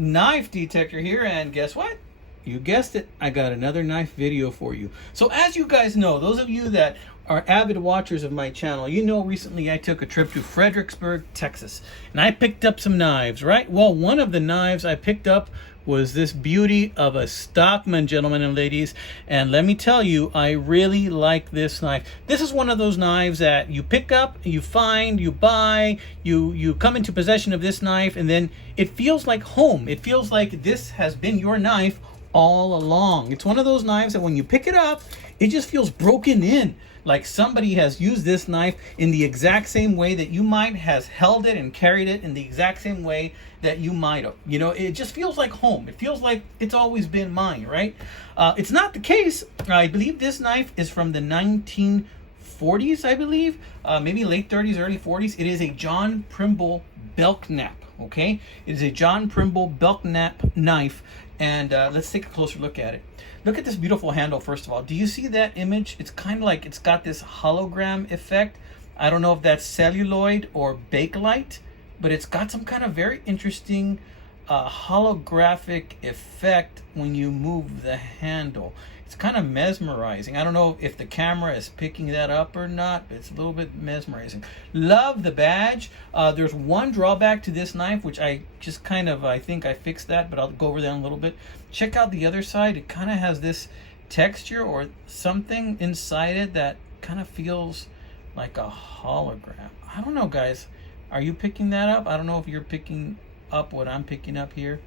Knife Detector here, and guess what? You guessed it, I got another knife video for you. So as you guys know, those of you that are avid watchers of my channel, you know recently I took a trip to Fredericksburg, Texas, and I picked up some knives, right? Well, one of the knives I picked up was this beauty of a Stockman, gentlemen and ladies, and let me tell you, I really like this knife. This is one of those knives that you pick up, you find, you buy, you come into possession of this knife, and then it feels like home. It feels like this has been your knife all along. It's one of those knives that when you pick it up, it just feels broken in, like somebody has used this knife in the exact same way that you might has held it and carried it in the exact same way that you might have. You know, it just feels like home. It feels like it's always been mine, right? It's not the case. I believe this knife is from the 1940s, I believe, maybe late 30s, early 40s. It is a John Primble Belknap, okay? It is a John Primble Belknap knife, and let's take a closer look at it. Look at this beautiful handle, first of all. Do you see that image? It's kind of like it's got this hologram effect. I don't know if that's celluloid or bakelite, but it's got some kind of very interesting holographic effect when you move the handle. It's kind of mesmerizing. I don't know if the camera is picking that up or not, but it's a little bit mesmerizing. Love the badge. There's one drawback to this knife, which I just kind of, I think I fixed that, but I'll go over that in a little bit. Check out the other side. It kind of has this texture or something inside it that kind of feels like a hologram. I don't know, guys. Are you picking that up? I don't know if you're picking up what I'm picking up here,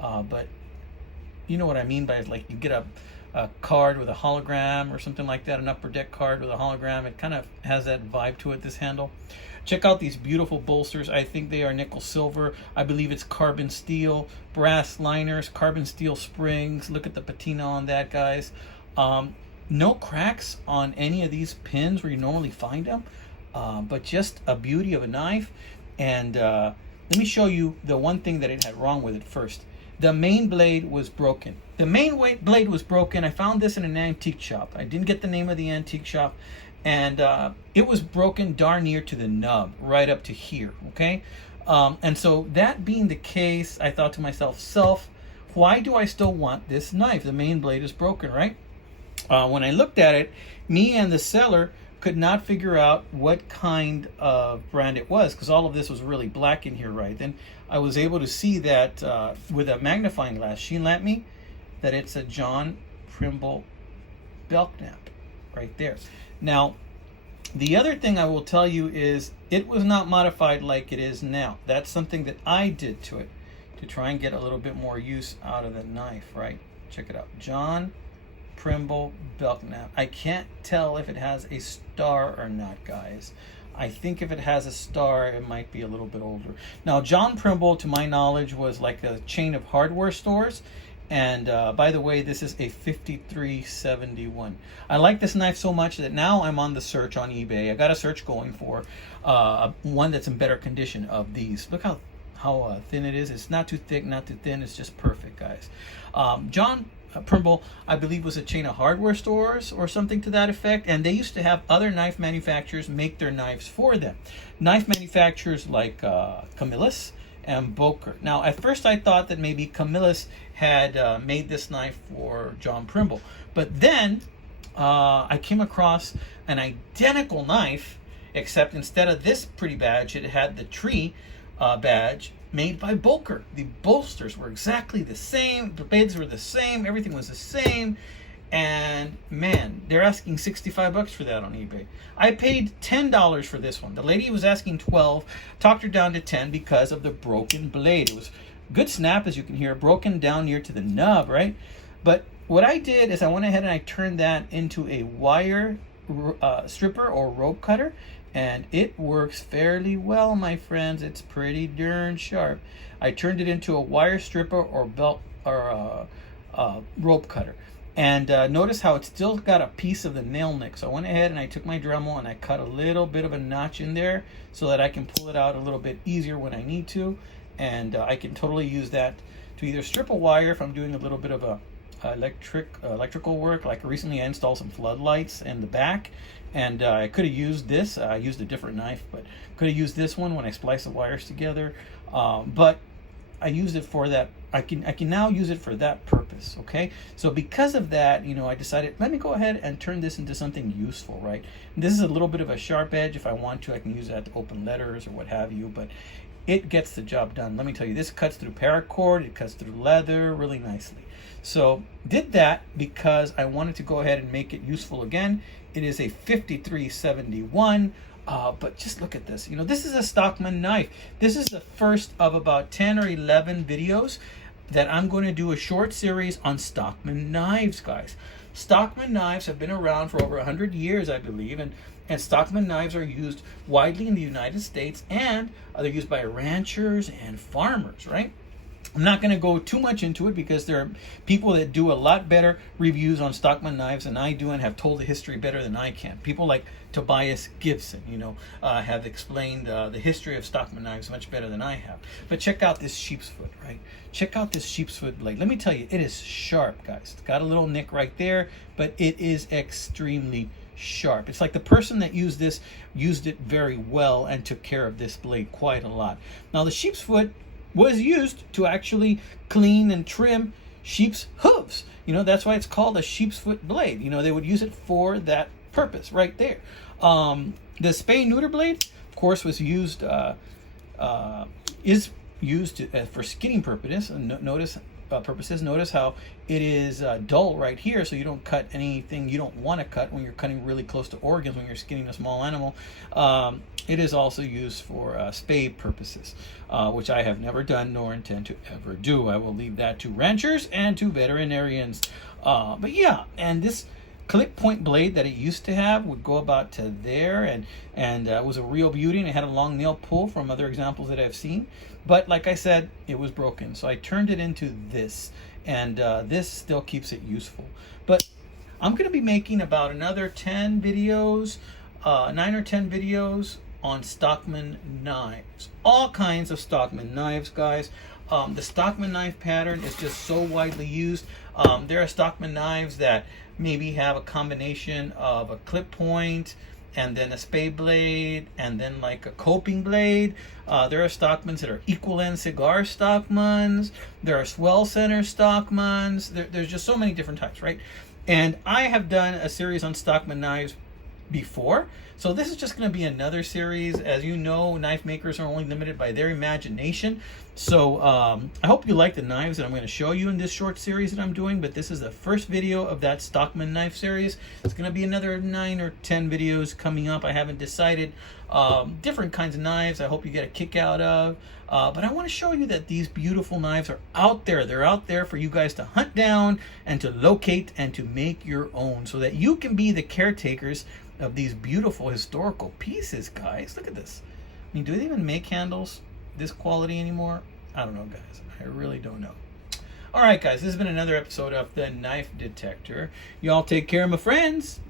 but you know what I mean by, like, you get a card with a hologram or something like that, an upper deck card with a hologram. It kind of has that vibe to it, this handle. Check out these beautiful bolsters. I think they are nickel silver. I believe it's carbon steel, brass liners, carbon steel springs. Look at the patina on that, guys. No cracks on any of these pins where you normally find them, but just a beauty of a knife. And let me show you the one thing that it had wrong with it first. The main blade was broken. The main blade was broken. I found this in an antique shop. I didn't get the name of the antique shop. And it was broken darn near to the nub, right up to here, okay? And so that being the case, I thought to myself, why do I still want this knife? The main blade is broken, right? When I looked at it, me and the seller could not figure out what kind of brand it was, because all of this was really black in here, right? Then I was able to see that with a magnifying glass. She let me that it's a John Primble Belknap right there. Now, the other thing I will tell you is it was not modified like it is now. That's something that I did to it to try and get a little bit more use out of the knife, right? Check it out. John Primble Belknap. I can't tell if it has a star or not, guys. I think if it has a star, it might be a little bit older. Now, John Primble, to my knowledge, was like a chain of hardware stores. And by the way, this is a 5371. I like this knife so much that now I'm on the search on eBay. I got a search going for one that's in better condition of these. Look how thin it is. It's not too thick, not too thin. It's just perfect, guys. John Primble, I believe, was a chain of hardware stores or something to that effect, and they used to have other knife manufacturers make their knives for them. Knife manufacturers like Camillus and Boker. Now, at first I thought that maybe Camillus had made this knife for John Primble, but then I came across an identical knife, except instead of this pretty badge, it had the tree badge made by Boker. The bolsters were exactly the same, the blades were the same, everything was the same, and man, they're asking $65 for that on eBay. I paid $10 for this one. The lady was asking $12, talked her down to $10 because of the broken blade. It was good snap, as you can hear, broken down near to the nub, right? But what I did is I went ahead and I turned that into a wire stripper or rope cutter, and it works fairly well, my friends. It's pretty darn sharp. I turned it into a wire stripper or belt or rope cutter. And notice how it's still got a piece of the nail nick. So I went ahead and I took my Dremel and I cut a little bit of a notch in there so that I can pull it out a little bit easier when I need to. And I can totally use that to either strip a wire if I'm doing a little bit of a electrical work. Like recently I installed some floodlights in the back, and I could have used this. I used a different knife, but could have used this one when I spliced the wires together. But I used it for that. I can now use it for that purpose. Okay, so because of that, you know, I decided, let me go ahead and turn this into something useful, right? This is a little bit of a sharp edge. If I want to, I can use that to open letters or what have you, but it gets the job done. Let me tell you, this cuts through paracord, it cuts through leather really nicely. So did that because I wanted to go ahead and make it useful again. It is a 5371. But just look at this. You know, this is a Stockman knife. This is the first of about 10 or 11 videos that I'm going to do a short series on Stockman knives, guys. Stockman knives have been around for over 100 years, I believe, and Stockman knives are used widely in the United States, and they're used by ranchers and farmers, right? I'm not going to go too much into it because there are people that do a lot better reviews on Stockman knives than I do and have told the history better than I can. People like Tobias Gibson, you know, have explained the history of Stockman knives much better than I have. But check out this sheep's foot, right? Check out this sheep's foot blade. Let me tell you, it is sharp, guys. It's got a little nick right there, but it is extremely sharp. It's like the person that used this used it very well and took care of this blade quite a lot. Now, the sheep's foot was used to actually clean and trim sheep's hooves. You know, that's why it's called a sheep's foot blade. You know, they would use it for that purpose right there. The spay neuter blade, of course, was used, is used for skinning purposes. Notice how it is dull right here, so you don't cut anything you don't want to cut when you're cutting really close to organs when you're skinning a small animal. It is also used for spay purposes, which I have never done nor intend to ever do. I will leave that to ranchers and to veterinarians. But yeah, and this clip point blade that it used to have would go about to there, and it was a real beauty, and it had a long nail pull from other examples that I've seen. But like I said, it was broken, so I turned it into this, and this still keeps it useful. But I'm going to be making about another 10 videos, 9 or 10 videos on Stockman knives. All kinds of Stockman knives, guys. The Stockman knife pattern is just so widely used. There are Stockman knives that maybe have a combination of a clip point and then a spay blade and then like a coping blade. There are Stockmans that are equal end cigar Stockmans. There are swell center Stockmans. There's just so many different types, right? And I have done a series on Stockman knives before, so this is just going to be another series. As you know, knife makers are only limited by their imagination, so I hope you like the knives that I'm going to show you in this short series that I'm doing. But this is the first video of that Stockman knife series. It's going to be another 9 or 10 videos coming up. I haven't decided. Different kinds of knives I hope you get a kick out of, but I want to show you that these beautiful knives are out there. They're out there for you guys to hunt down and to locate and to make your own, so that you can be the caretakers of these beautiful historical pieces, guys. Look at this. I mean, do they even make handles this quality anymore? I don't know, guys. I really don't know. All right, guys, this has been another episode of The Knife Detector. Y'all take care, my friends.